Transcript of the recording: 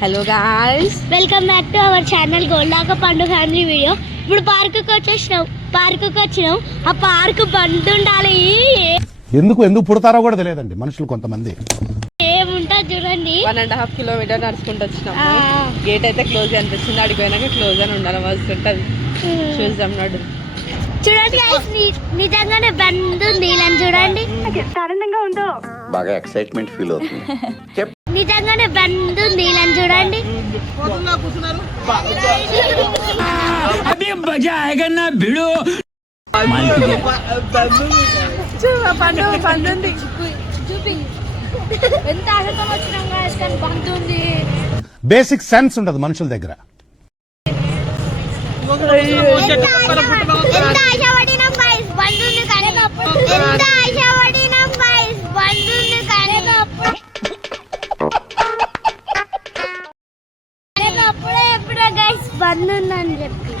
Hello guys, welcome back to our channel గోల్డాక పండు family video. ఇప్పుడు పార్కుకి వచ్చినాం. ఆ పార్క్ బండి ఉండాలి. ఎందుకు పుడతారో కూడా తెలియదండి మనుషులు కొంతమంది. ఏముంటా చూడండి, 1.5 కిలోమీటర్ నడుచుకుంటూ వచ్చినాము. గేట్ అయితే క్లోజ్ అనిపించింది, అడిగిపోయినాక క్లోజ్ అని ఉండాలి. మస్తు ఉంటుంది, చూద్దాం నడు. చూడండి guys, నిజంగానే బండి ఉంది. ఇలా చూడండి, ఆనందంగా ఉందో, బాగా ఎక్సైట్మెంట్ ఫీల్ అవుతుంది. నిజంగానే బండి ఉంది. ఇలా చూడండి, పండుంది. ఎంత ఆశతో వచ్చినాం guys, కానీ బండి ఉంది. బేసిక్ సెన్స్ ఉండదు మనుషుల దగ్గర. ఎంత ఆశపడినాం guys, బండి ఉంది కానీ ఎంత ఆశపడినాం guys, బండి ఉంది కానీ అప్పుడే guys బండి ఉందని చెప్పి